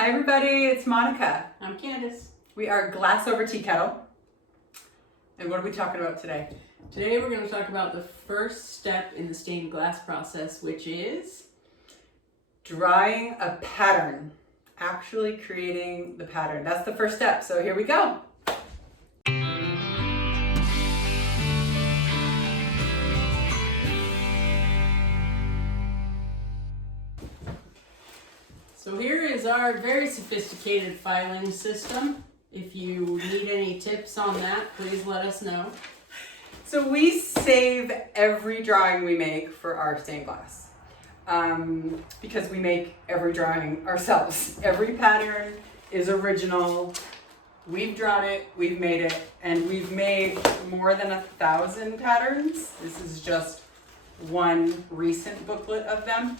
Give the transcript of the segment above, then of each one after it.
Hi everybody, it's Monica. I'm Candace. We are Glass Over Teakettle. And what are we talking about today? Today we're going to talk about the first step in the stained glass process, which is drawing a pattern. Actually creating the pattern. That's the first step. So here we go. So here is our very sophisticated filing system. If you need any tips on that, please let us know. So we save every drawing we make for our stained glass. Because we make every drawing ourselves. Every pattern is original. We've drawn it, we've made it, and we've made more than 1,000 patterns. This is just one recent booklet of them.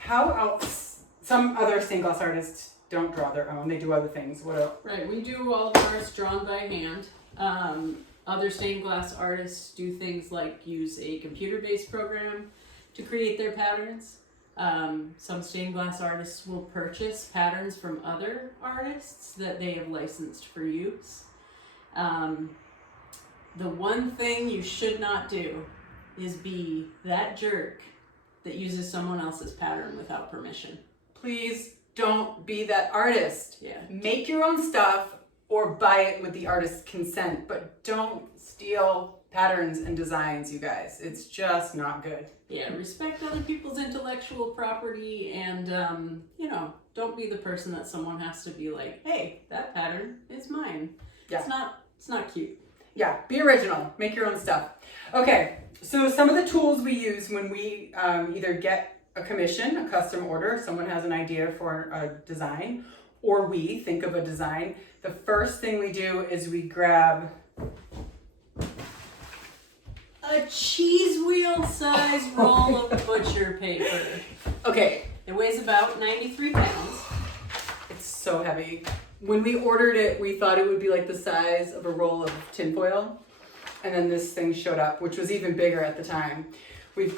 How else? Some other stained glass artists don't draw their own, they do other things. What else? Right, we do all of ours drawn by hand. Other stained glass artists do things like use a computer-based program to create their patterns. Some stained glass artists will purchase patterns from other artists that they have licensed for use. The one thing you should not do is be that jerk that uses someone else's pattern without permission. Please don't be that artist. Yeah. Make your own stuff or buy it with the artist's consent, but don't steal patterns and designs, you guys. It's just not good. Yeah, respect other people's intellectual property and, don't be the person that someone has to be like, hey, that pattern is mine. Yeah. It's not cute. Yeah, be original. Make your own stuff. Okay, so some of the tools we use when we either get a commission, a custom order, someone has an idea for a design, or we think of a design. The first thing we do is we grab a cheese wheel size roll of butcher paper. Okay. It weighs about 93 pounds. It's so heavy. When we ordered it, we thought it would be like the size of a roll of tinfoil. And then this thing showed up, which was even bigger at the time. We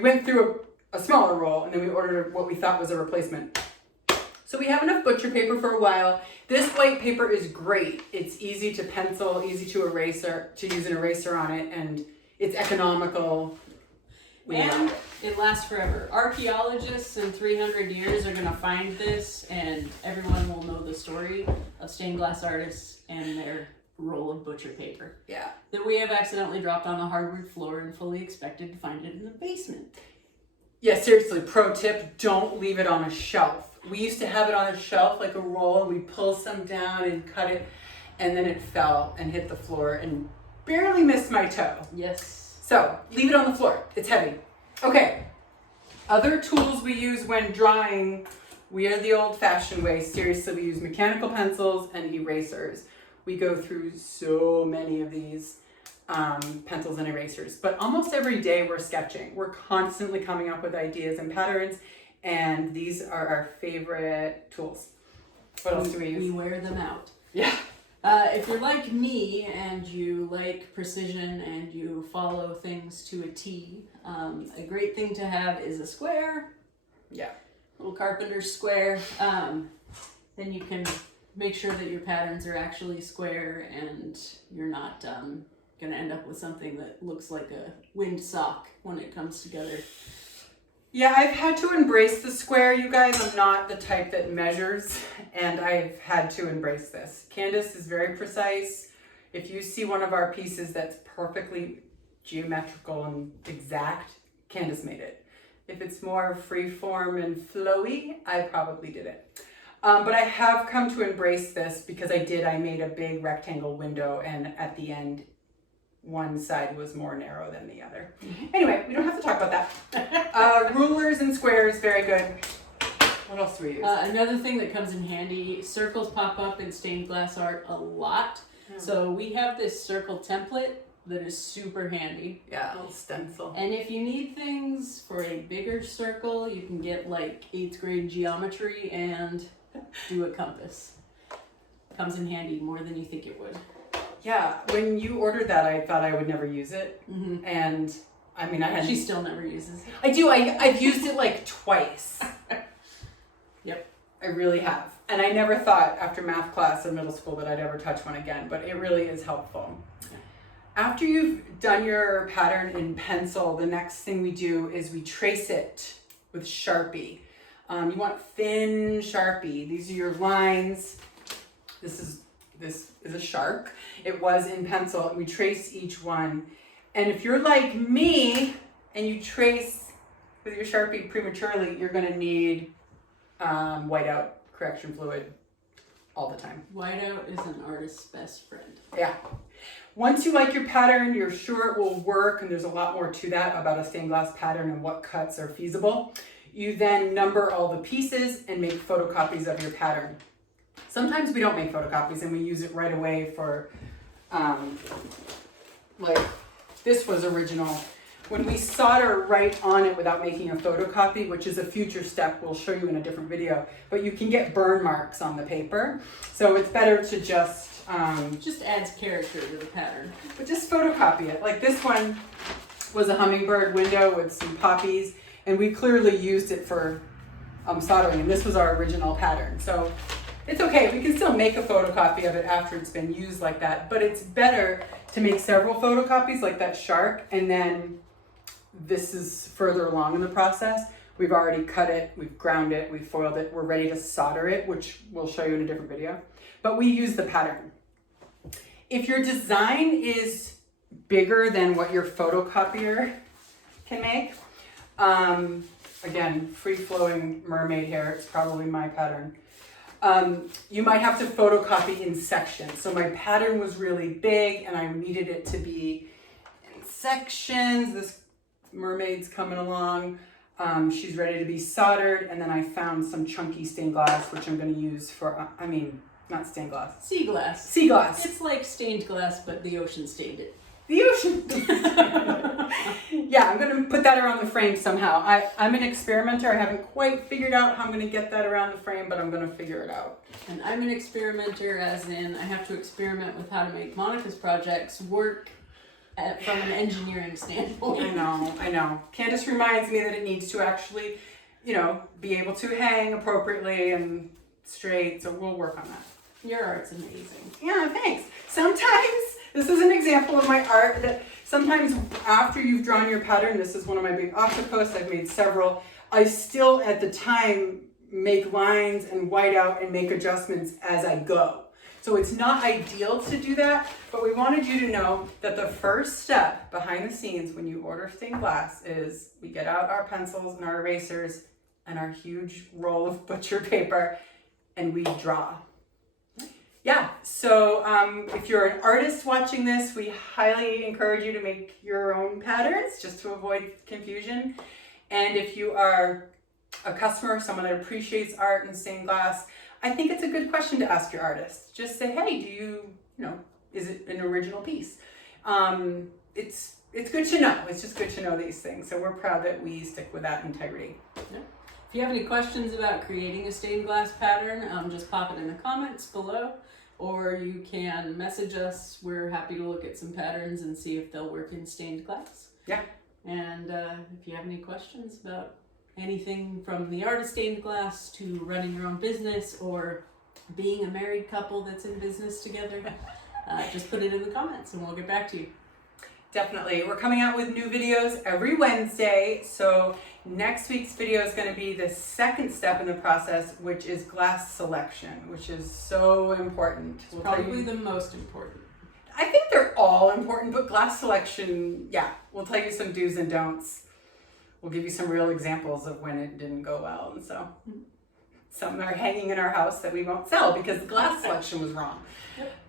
went through a smaller roll, and then we ordered what we thought was a replacement. So we have enough butcher paper for a while. This white paper is great. It's easy to pencil, easy to use an eraser on it, and it's economical. And it lasts forever. Archaeologists in 300 years are going to find this, and everyone will know the story of stained glass artists and their roll of butcher paper. Yeah. That we have accidentally dropped on the hardwood floor and fully expected to find it in the basement. Yeah, seriously, pro tip, don't leave it on a shelf. We used to have it on a shelf like a roll, and we pull some down and cut it, and then it fell and hit the floor and barely missed my toe. Yes. So, leave it on the floor. It's heavy. Okay. Other tools we use when drawing, we are the old-fashioned way. Seriously, we use mechanical pencils and erasers. We go through so many of these pencils and erasers, but almost every day we're sketching. We're constantly coming up with ideas and patterns, and these are our favorite tools. What else do we use? We wear them out. Yeah. If you're like me and you like precision and you follow things to a T, a great thing to have is a square. Yeah. Little carpenter's square. Then you can make sure that your patterns are actually square and you're not going to end up with something that looks like a wind sock when it comes together. Yeah, I've had to embrace the square, you guys. I'm not the type that measures, and I've had to embrace this. Candace is very precise. If you see one of our pieces that's perfectly geometrical and exact, Candace made it. If it's more free form and flowy, I probably did it. But I have come to embrace this because I made a big rectangle window, and at the end, one side was more narrow than the other. Mm-hmm. Anyway, we don't have to talk about that. Rulers and squares, very good. What else do we use? Another thing that comes in handy, circles pop up in stained glass art a lot. So we have this circle template that is super handy. Yeah, a little stencil. And if you need things for a bigger circle, you can get like 8th grade geometry and do a compass. Comes in handy more than you think it would. Yeah, when you ordered that, I thought I would never use it. Mm-hmm. And I mean, I had. She still never uses it. I do. I've used it like twice. Yep. I really have. And I never thought after math class in middle school that I'd ever touch one again, but it really is helpful. After you've done your pattern in pencil, the next thing we do is we trace it with Sharpie. You want thin Sharpie. These are your lines. This is a shark. It was in pencil, and we trace each one. And if you're like me and you trace with your Sharpie prematurely, you're gonna need whiteout correction fluid all the time. Whiteout is an artist's best friend. Yeah. Once you like your pattern, you're sure it will work, and there's a lot more to that about a stained glass pattern and what cuts are feasible. You then number all the pieces and make photocopies of your pattern. Sometimes we don't make photocopies and we use it right away for, like this was original. When we solder right on it without making a photocopy, which is a future step we'll show you in a different video, but you can get burn marks on the paper. So it's better to just adds character to the pattern. But just photocopy it. Like this one was a hummingbird window with some poppies, and we clearly used it for soldering, and this was our original pattern. So it's okay, we can still make a photocopy of it after it's been used like that, but it's better to make several photocopies like that shark, and then this is further along in the process. We've already cut it, we've ground it, we've foiled it, we're ready to solder it, which we'll show you in a different video. But we use the pattern. If your design is bigger than what your photocopier can make, again, free-flowing mermaid hair, it's probably my pattern. You might have to photocopy in sections. So my pattern was really big and I needed it to be in sections. This mermaid's coming along. She's ready to be soldered, and then I found some chunky stained glass, which I'm going to use for, not stained glass. Sea glass. Sea glass. It's like stained glass, but the ocean stained it. The ocean. Yeah, I'm going to put that around the frame somehow. I'm an experimenter. I haven't quite figured out how I'm going to get that around the frame, but I'm going to figure it out. And I'm an experimenter, as in I have to experiment with how to make Monica's projects work from an engineering standpoint. I know. Candace reminds me that it needs to actually, be able to hang appropriately and straight, so we'll work on that. Your art's amazing. Yeah, thanks. Sometimes, this is an example of my art that sometimes after you've drawn your pattern, this is one of my big octopus, I've made several, I still at the time make lines and white out and make adjustments as I go. So it's not ideal to do that, but we wanted you to know that the first step behind the scenes when you order stained glass is we get out our pencils and our erasers and our huge roll of butcher paper and we draw. Yeah, so if you're an artist watching this, we highly encourage you to make your own patterns just to avoid confusion. And if you are a customer, someone that appreciates art and stained glass, I think it's a good question to ask your artist. Just say, hey, do you is it an original piece? It's good to know. It's just good to know these things. So we're proud that we stick with that integrity. Yeah. If you have any questions about creating a stained glass pattern, just pop it in the comments below, or you can message us. We're happy to look at some patterns and see if they'll work in stained glass. Yeah. And if you have any questions about anything from the art of stained glass to running your own business or being a married couple that's in business together, just put it in the comments and we'll get back to you. Definitely. We're coming out with new videos every Wednesday. So next week's video is going to be the second step in the process, which is glass selection, which is so important. It's probably the most important. I think they're all important, but glass selection, yeah, we'll tell you some do's and don'ts. We'll give you some real examples of when it didn't go well. And so some are hanging in our house that we won't sell because the glass selection was wrong.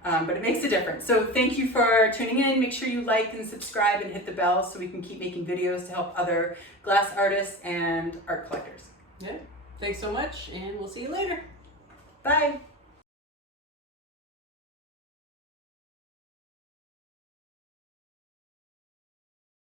But it makes a difference. So thank you for tuning in. Make sure you like and subscribe and hit the bell so we can keep making videos to help other glass artists and art collectors. Yeah. Thanks so much, and we'll see you later. Bye.